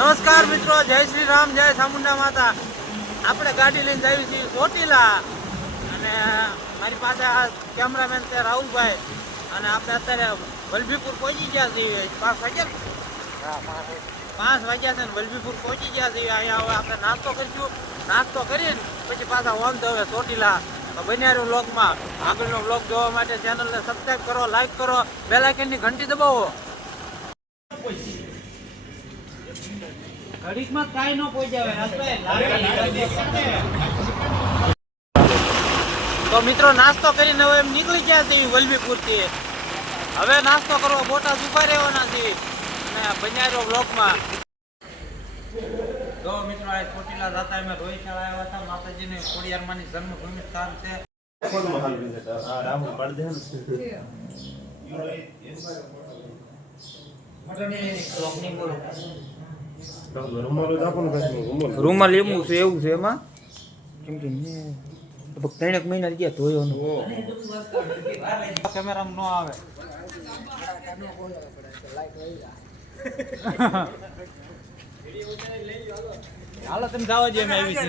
નમસ્કાર મિત્રો, જય શ્રી રામ, જય ચામુંડા માતા. આપણે ગાડી લઈને જઈએ છીએ ચોટીલા અને મારી પાસે આ કેમેરામેન છે રાહુલભાઈ અને આપણે અત્યારે વલભીપુર પહોંચી ગયા છીએ. 5 વાગ્યા છે ને વલભીપુર પહોંચી ગયા છીએ. અહીંયા હવે આપણે નાસ્તો કરીશું. નાસ્તો કરીને પછી પાછા ઓન ધ વે ચોટીલા. બન્યા રહ્યો વ્લોગમાં. આગળનો વ્લોગ જોવા માટે ચેનલને સબસ્ક્રાઈબ કરો, લાઈક કરો, બેલ આઇકનની ઘંટી દબાવો. ઘડીકમાં કાઈ ન પહોંચાવે તો મિત્રો નાસ્તો કરીને હવે એમ નીકળી ગયા છે વલભીપુરથી. હવે નાસ્તો કરવા બોટાદ ઉભા રહેવાના છે અને બન્યા બ્લોકમાં. તો મિત્રો આ ચોટીલા જતા અમે રોહિશાળા આવ્યા હતા. માતાજીની ખોડિયારમાંની જન્મભૂમિ સ્થાન છે. રૂમાલ એવું છે, એવું છે એમાં કેમ કે 3 મહિના ગયા ધોયો નો કેમેરામાં નો આવે. હાલો તમે જાવ જે મેં આવી છે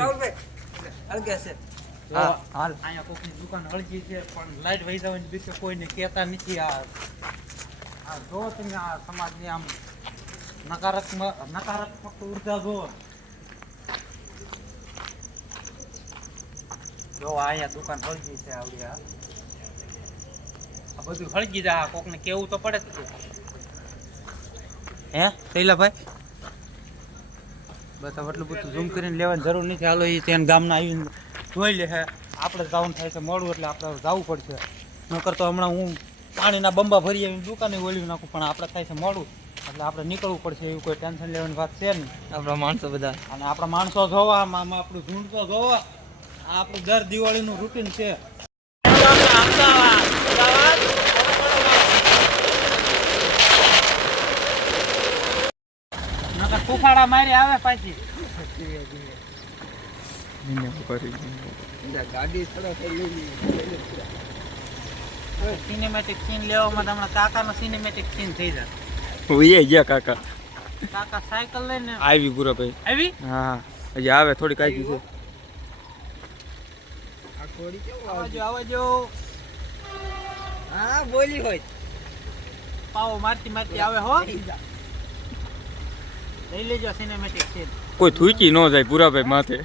હાલ અહીંયા કોકની દુકાન હળગી છે પણ લાઈટ વહી જવાની બીકે કોઈને કહેતા નથી. આ જો તમે આ સમાજની આમ નકારાત્મક ઉર્જા જો અહીંયા દુકાન હળગી છે. આવડી આ બધું હળગી જાય. કોકને કેવું તો પડે જ. હે શૈલાભાઈ બસ એટલું બધું ઝૂમ કરીને લેવાની જરૂર નથી. હાલો એ ત્યાં ગામના આવીને જોઈ લે. આપણે જવાનું થાય છે મોડું એટલે આપણે જવું પડશે. નકર તો હમણાં હું પાણીના બંબા ભરી આવીને દુકાને ઓળવી નાખું પણ આપણે થાય છે મોડું એટલે આપણે નીકળવું પડશે. એવું કોઈ ટેન્શન લેવાની વાત છે નહીં. આપણા માણસો બધા અને આપણા માણસો જોવા આમાં આપણું ઝૂંડ તો જોવા. આ આપણું દર દિવાળીનું રૂટીન છે. નકર ફૂફાડા મારી આવે પાછી ગાડી સિનેમેટિક સીન લેવામાં હમણાં કાકાનો સિનેમેટિક સીન થઈ જાય. કાકા સાયકલ લઈને આવી પૂરા ભાઈ આવી. હા હજી આવે થોડી કાકી છે. આવજો હા બોલી હોય પાવો મારતી મારતી આવે હો. લઈ લેજો સિનેમેટિક સીન. કોઈ થૂકી ન જાય પૂરાભાઈ માથે.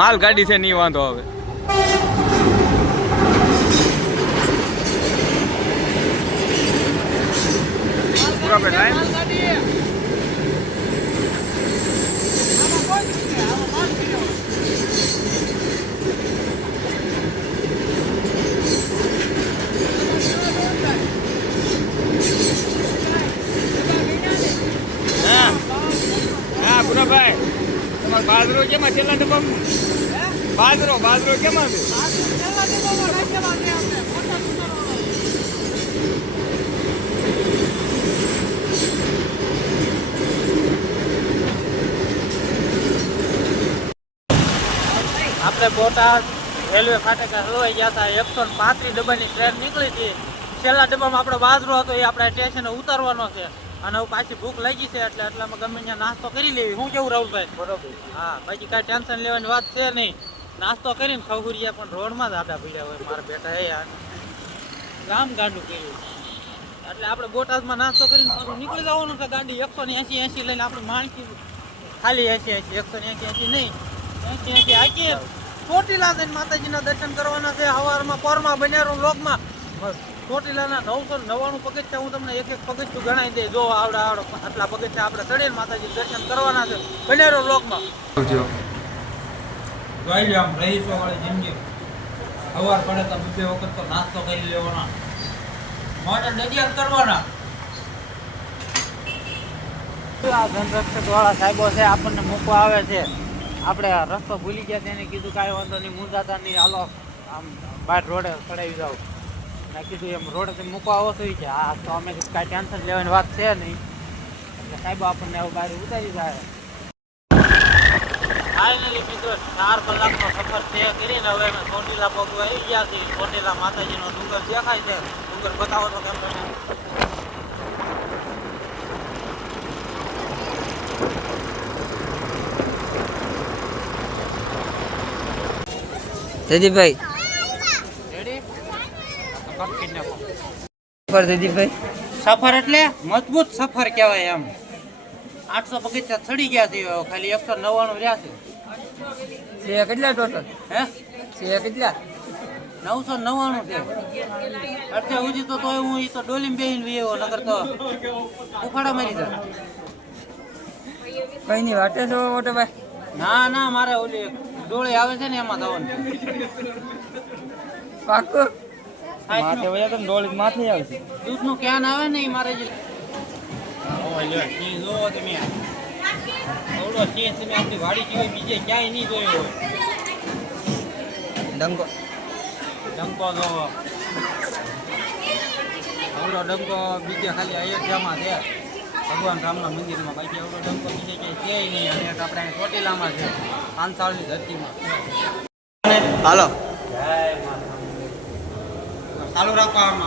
માલ ગાડી છે નહીં વાંધો આવે. પૂરાભાઈ ભાઈ તમારે બાજરો કેમાં છેલ્લા ડબ્બામાં બાજરો કેમાં છે? આપણે બોટાદ રેલવે ફાટકે હલવાઈ ગયા હતા. 135 ડબ્બાની ટ્રેન નીકળી હતી. છેલ્લા ડબ્બામાં આપણો બાજરો હતો એ આપણે સ્ટેશને ઉતારવાનો છે અને હવે પાછી ભૂખ લાગી છે એટલે એટલામાં ગમે ત્યાં નાસ્તો કરી લેવી. શું કેવું રાહુલભાઈ? બરોબર. હા બાકી કાંઈ ટેન્શન લેવાની વાત છે નહીં. નાસ્તો કરીને ખવગુરિયા પણ રોડમાં જ આડા પીડ્યા હોય. મારા બેટા હે યાર ગામ ગાંડું કર્યું એટલે આપણે બોટાદમાં નાસ્તો કરીને પાછું નીકળી જવાનું છે. ગાડી 180 લઈને આપણે માણકી ખાલી 80 180 નહીં 80 આખી ચોટીલા જઈને માતાજીના દર્શન કરવાના છે. સવારમાં પોરમાં બન્યા લોકમાં ચોટીલાના 999 પગથિયા હું તમને એક પગથિયું ગણાવી દે. જો આવડા આટલા પગથિયા આપણે ચડીને માતાજી દર્શન કરવાના છે. બનેરો લોકમાં જોઈ લો આમ રહીશો વાળી જિંદગી. સવાર પડે તો 2 વખત તો નાસ્તો કરી લેવાના. મોઢે નજિયાત કરવાના. આ જનરક્ષક વાળા સાહેબો છે આપણને મૂકવા આવે છે. આપણે રસ્તો ભૂલી ગયા તેને કીધું કાંઈ વાંધો નહીં મૂંઝાતા નહીં હાલો આમ બહાર રોડે ચડાવી જાવ. મેં કીધું એમ રોડેથી મૂકવા આવો તો છે. હા તો અમે કાંઈ ટેન્શન લેવાની વાત છે નહીં એટલે સાહેબ આપણને હવે બહાર ઉતારી જાય. ફાઇનલી મિત્રો 4 કલાકનો સફર તય કરીને હવે અમે ચોટીલા પગવા આવી ગયા છીએ. ચોટીલા માતાજીનો ડુંગર દેખાય છે. ડુંગર બતાવો તો કેમ તમે જયદીપભાઈ રેડી પકડી નાખો પર જયદીપભાઈ સફર એટલે મજબૂત સફર કહેવાય એમ 800 પગથિયા ચડી ગયા છે ખાલી 199 રહ્યા છે છે કેટલા ટોટલ હે છે કેટલા 999 છે અત્યાર સુધી તો તોય હું ઈ તો ડોલીમાં બેહીને વિયો નગર તો ઉફાડા મારી જાય કઈ ની વાટે છો મોટો ભાઈ ના ના મારે ઓલી ડોળી આવે છે ને એમાં થવાનું પાકું માથે વયા તો ડોળી માથે આવશે દૂધનું કેન આવે ને ઈ મારે જે ઓય સિંહ જોવો તમે ઓડો સિંહ તમે આપણી વાડી જેવી બીજે ક્યાંય નહીં જોયો હોય ડંકો ડંકો જોવો આવડો ડંકો બીજે ખાલી અયોધ્યામાં છે ભગવાન રામના મંદિરમાં બાકી આવડો ડંકો બીજે ક્યાંય છે નહીં અને એક આપણે અહીં ચોટીલામાં છે 5 સાલની ધરતીમાં હાલો જય માતા ચાલુ રાખો આમાં